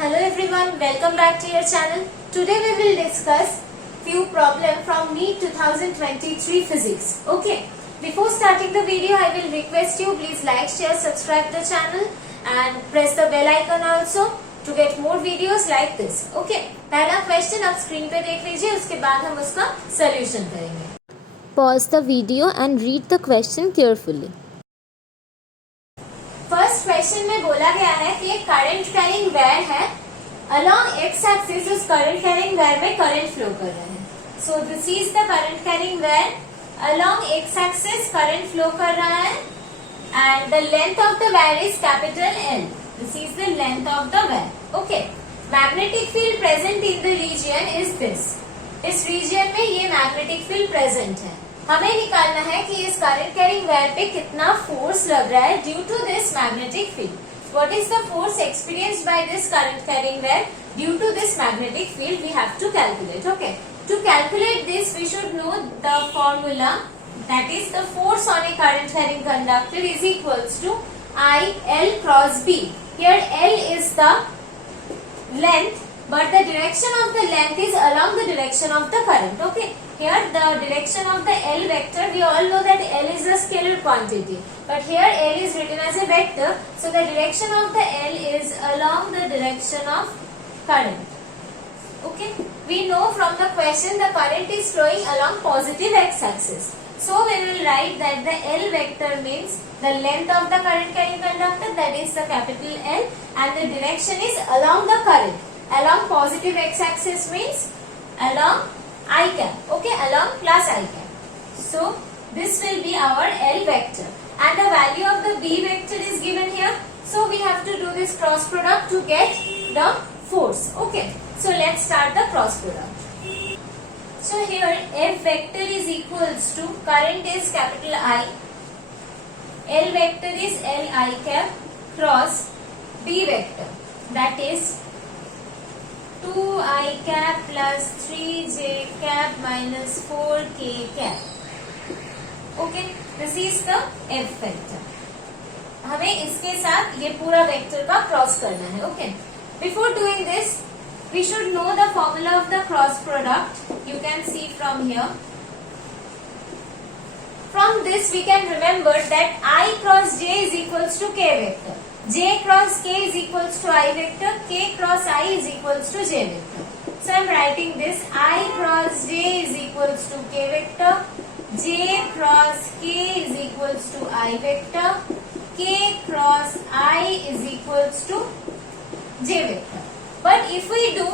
Hello everyone, welcome back to your channel. Today we will discuss few problems from NEET 2023 Physics. Okay, before starting the video, I will request you please like, share, subscribe the channel and press the bell icon also to get more videos like this. Okay, पहला question आप screen पे देख लीजिए, उसके बाद हम उसका solution करेंगे. Pause the video and read the question carefully. First question में बोला गया है कि एक करंट कैरिंग वायर है, अलोंग एक्स एक्सिस उस करंट कैरिंग वायर में करंट फ्लो कर रहा है. So this is the current carrying wire, along X axis current flow कर रहा है and the length of the wire is capital L. This is the length of the wire. Okay, magnetic field present in the region is this. इस reason में ये magnetic field present है. हमें निकालना है कि इस करंट कैरिंग वायर पे कितना फोर्स लग रहा है due to this magnetic field. What is the force experienced by this current carrying wire due to this magnetic field we have to calculate. Okay, to calculate this we should know the formula, that is the force on a current carrying conductor is equals to IL cross B. Here L is the length, but the direction of the length is along the direction of the current. Okay, here the direction of the L vector, we all know that L is a scalar quantity, but here L is written as a vector, so the direction of the L is along the direction of current. Okay, we know from the question the current is flowing along positive x-axis, so we will write that the L vector means the length of the current carrying conductor, that is the capital L, and the direction is along the current. Along positive x-axis means along I cap. Okay, along plus I cap. So this will be our L vector, and the value of the B vector is given here. So we have to do this cross product to get the force. Okay, so let's start the cross product. So here F vector is equals to, current is capital I, L vector is L I cap cross B vector, that is 2I cap plus 3J cap minus 4K cap. Okay, this is the F vector. हमें इसके साथ ये पूरा vector का cross करना है. Okay, before doing this we should know the formula of the cross product. You can see from here. From this we can remember that I cross J is equals to K vector. J cross K is equals to I vector, K cross I is equals to J vector. So I am writing this, I cross J is equals to K vector, J cross K is equals to I vector, K cross I is equals to J vector. But if we do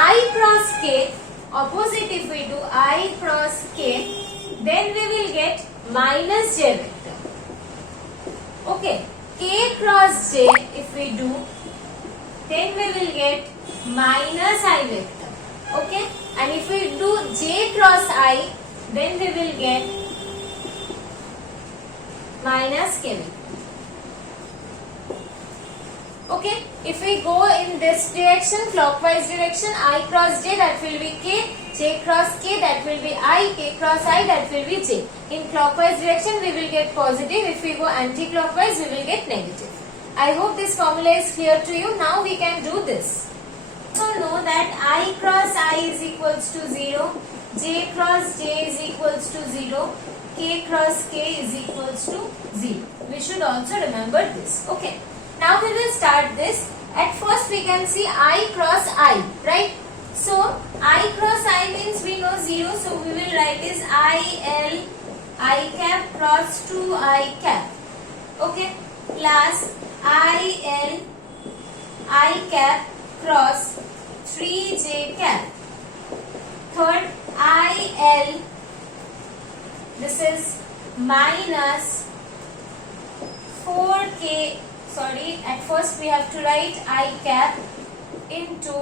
I cross K, opposite if we do I cross K, then we will get minus J vector. Okay, K cross J if we do, then we will get minus I vector. Okay, and if we do J cross I, then we will get minus K vector. Okay, if we go in this direction, clockwise direction, I cross J, that will be K, J cross K, that will be I, K cross I, that will be J. In clockwise direction we will get positive, if we go anti-clockwise we will get negative. I hope this formula is clear to you. Now we can do this. So know that I cross I is equals to 0, J cross J is equals to 0, K cross K is equals to 0. We should also remember this. Okay. Now we will start this. At first we can see I cross I, right? So I cross I means we know 0, so we will write is IL I cap cross 2I cap. Okay, plus IL I cap cross 3J cap. Third IL, this is minus 4K. Sorry, at first we have to write I cap into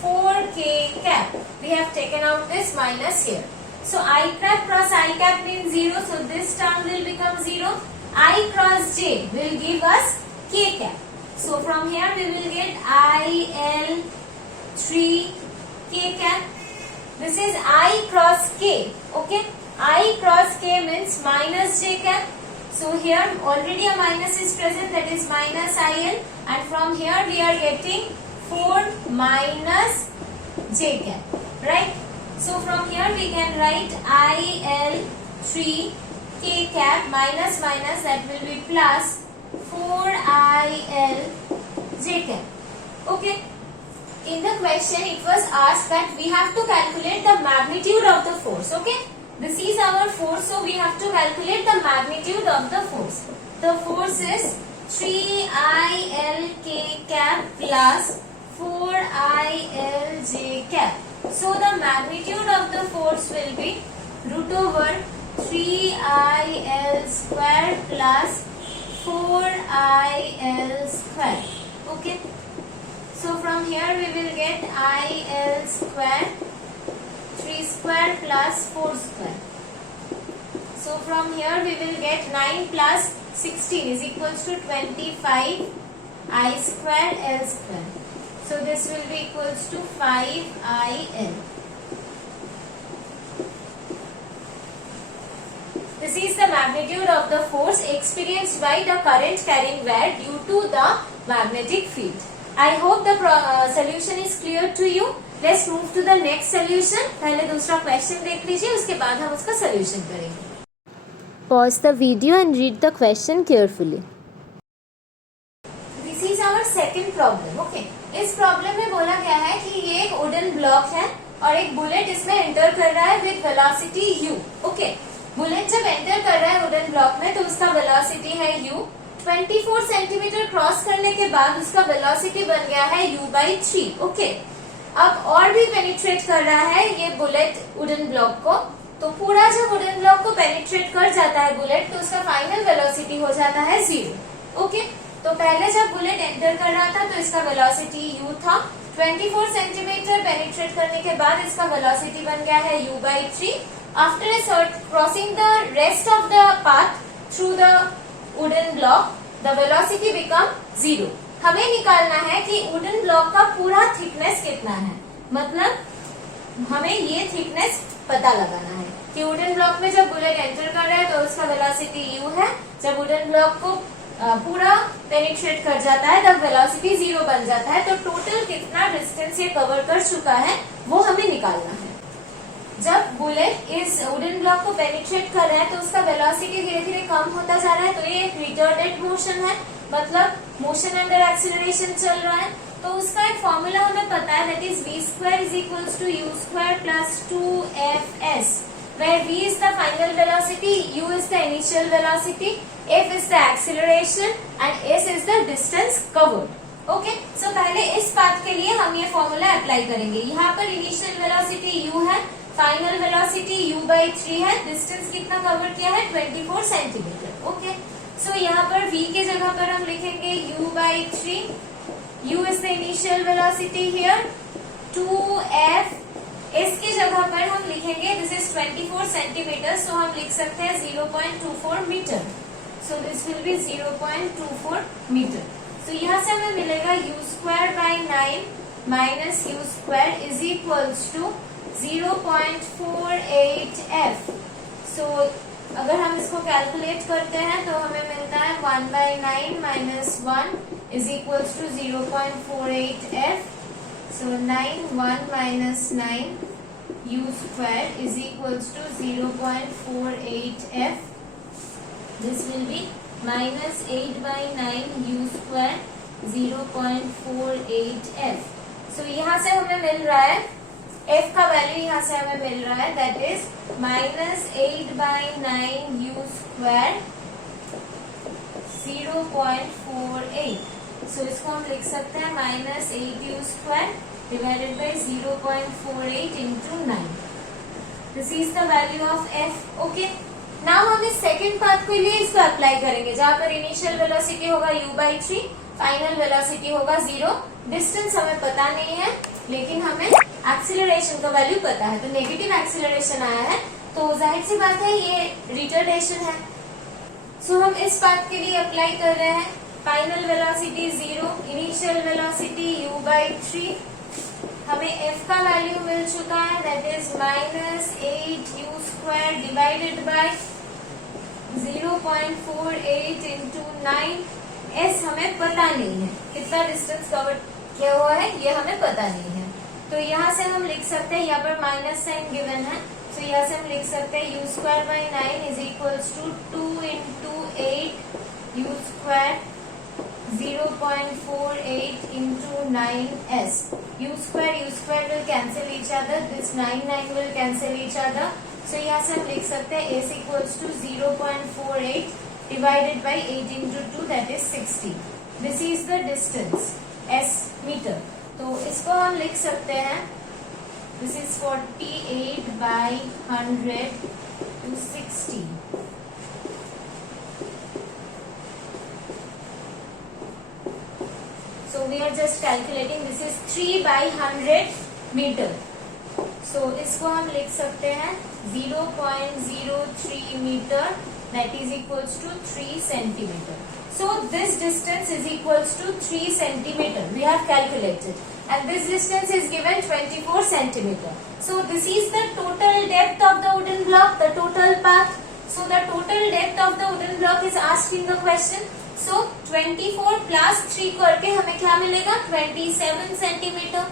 4K cap. We have taken out this minus here. So I cap cross I cap means 0. So this term will become 0. I cross J will give us K cap. So from here we will get IL 3K cap. This is I cross K. Okay, I cross K means minus J cap. So here already a minus is present, that is minus IL, and from here we are getting 4 minus j cap, right? So from here we can write IL 3 k cap minus minus, that will be plus 4IL j cap. Okay. In the question it was asked that we have to calculate the magnitude of the force. Okay, this is our force, so we have to calculate the magnitude of the force. The force is 3IL k cap plus 4IL j cap. So the magnitude of the force will be root over 3IL square plus 4IL square. Okay. So from here we will get IL square, 3 square plus 4 square. So from here we will get 9 plus 16 is equals to 25 I square L square. So this will be equals to 5 IL. This is the magnitude of the force experienced by the current carrying wire due to the magnetic field. I hope the solution is clear to you. Let's move to the next solution. पहले दूसरा question देख लीजिए, उसके बाद हम उसका solution करेंगे. Pause the video and read the question carefully. This is our second problem. Okay. इस problem में बोला गया है कि ये एक wooden block है और एक bullet इसमें enter कर रहा है with velocity u. Okay. Bullet जब enter कर रहा है wooden block में तो उसका velocity है u. 24 सेंटीमीटर क्रॉस करने के बाद उसका वेलोसिटी बन गया है u by 3. ओके, अब और भी पेनिट्रेट कर रहा है ये बुलेट वुडन ब्लॉक को, तो पूरा जब वुडन ब्लॉक को पेनिट्रेट कर जाता है बुलेट तो उसका फाइनल वेलोसिटी हो जाता है 0. ओके, तो पहले जब बुलेट एंटर कर रहा था तो इसका वेलोसिटी u था. 24 सेंटीमीटर पेनिट्रेट करने के बाद इसका वेलोसिटी बन गया है u by 3. After crossing the rest of the path through the wooden block the velocity become 0. हमें निकालना है कि वुडन ब्लॉक का पूरा थिकनेस कितना है, मतलब हमें ये थिकनेस पता लगाना है कि वुडन ब्लॉक में जब बुलेट एंटर कर रहा है तो उसका वेलोसिटी u है. जब वुडन ब्लॉक को पूरा पेनिट्रेट कर जाता है तब वेलोसिटी 0 बन जाता है. तो टोटल कितना डिस्टेंस ये कवर कर चुका है वो हमें निकालना है. जब बुलेट इस वुडन ब्लॉक को पेनिट्रेट कर रहा है तो उसका वेलोसिटी धीरे धीरे कम होता जा रहा है. तो ये एक रिटार्डेड मोशन है, मतलब मोशन अंडर एक्सीलरेशन चल रहा है. तो उसका एक फॉर्मूला हमें पता है, that is v square is equals to u square plus 2fs, where v is the final velocity, u is the initial velocity, f is the acceleration and s is the distance covered. Okay, so पहले इस path के लिए हम ये formula apply करेंगे. यहाँ पर initial velocity u है, फाइनल वेलोसिटी u by 3 है, डिस्टेंस कितना कवर किया है 24 सेंटीमीटर. ओके, सो यहाँ पर v के जगह पर हम लिखेंगे u by 3. u is the initial velocity here. 2f, s के जगह पर हम लिखेंगे दिस इज 24 सेंटीमीटर, सो हम लिख सकते हैं 0.24 metre. So this will be 0.24 metre. तो यहाँ से हमें मिलेगा u square by 9 minus u square is equals to 0.48 f. So अगर हम इसको कैलकुलेट करते हैं तो हमें मिलता है 1 by 9 minus 1 is equals to 0.48 f. So 9 1 minus 9 u square is equals to 0.48 f. This will be minus 8 by 9 u square 0.48 f. So यहाँ से हमें मिल रहा है f का वैल्यू, यहाँ से हमें मिल रहा है that is minus 8 by 9 u square 0.48. So इसको हम लिख सकते हैं minus 8 u square divided by 0.48 into 9. This is the value of f. Okay. Now हम इस सेकेंड पाथ के लिए इसको अप्लाई करेंगे, जहाँ पर इनिशियल वेलोसिटी होगा u by 3, फाइनल वेलोसिटी होगा 0. डिस्टेंस हमें पता नहीं है लेकिन हमें एक्सीलरेशन का वैल्यू पता है. तो नेगेटिव एक्सीलरेशन आया है तो जाहिर सी बात है ये रिटार्डेशन है. सो हम इस पाथ के लिए अप्लाई कर रहे हैं. Final velocity 0, initial velocity u by 3. हमें f का वैल्यू मिल चुका है that is minus 8 u square divided by 0.48 into 9. s हमें पता नहीं है कितना डिस्टेंस कवर क्या हुआ है ये हमें पता नहीं है। तो यहाँ से हम लिख सकते हैं, यहाँ पर माइनस साइन गिवन है, तो यहाँ से हम लिख सकते हैं u square by 9 is equals to 2 into 8 u square 0.48 into 9s. U square will cancel each other. This 9 will cancel each other. So यहाँ से हम लिख सकते हैं s equals to 0.48 divided by 8 into 2, that is 60. This is the distance s meter. तो इसको हम लिख सकते हैं, this is 48 by 100 to 60. So we are just calculating, this is 3 by 100 meter. So इसको हम लिख सकते हैं 0.03 meter, that is equals to 3 centimeter. So this distance is equals to 3 centimeter. We have calculated, and this distance is given 24 centimeter. So this is the total depth of the wooden block, the total path. So the total depth of the wooden block is asked in the question. So 24 plus 3 करके हमें क्या मिलेगा, 27 centimetre.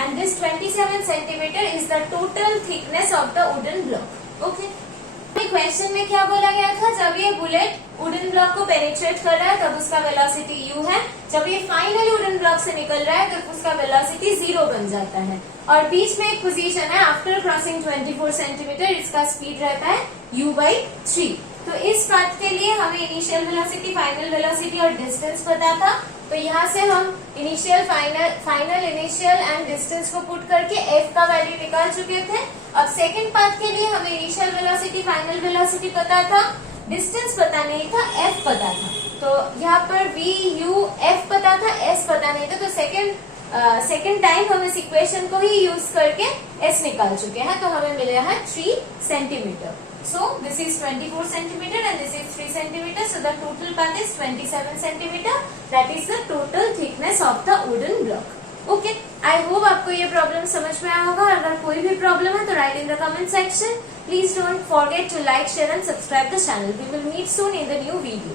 And this 27 centimeter is the total thickness of the wooden block. Okay. Question में क्या बोला गया था, जब ये बुलेट वुडन ब्लॉक को पेनिट्रेट कर रहा है तब उसका वेलोसिटी u है, जब ये फाइनली वुडन ब्लॉक से निकल रहा है तब उसका वेलोसिटी 0 बन जाता है, और बीच में एक पोजीशन है आफ्टर क्रॉसिंग 24 सेंटीमीटर, इसका स्पीड रहता है u/3. तो इस पाथ के लिए हमें इनिशियल वेलोसिटी, फाइनल वेलोसिटी और डिस्टेंस पता था, तो यहाँ से हम initial, final, initial and distance को पुट करके f का वैल्यू निकाल चुके थे. अब सेकंड पाथ के लिए हमें इनिशियल वेलोसिटी, फाइनल वेलोसिटी पता था, डिस्टेंस पता नहीं था, f पता था. तो यहाँ पर v, u, f पता था, s पता नहीं था, तो सेकंड टाइम हम इस इक्वेशन को ही यूज करके s निकाल चुके हैं, तो हमें मिला है 3 centimetre. So this is 24 centimeter and this is 3 centimeter. So the total path is 27 centimeter. That is the total thickness of the wooden block. Okay. I hope आपको ये प्रॉब्लम समझ में आया होगा. अगर कोई भी प्रॉब्लम है तो write in the comment section. Please don't forget to like, share and subscribe the channel. We will meet soon in the new video.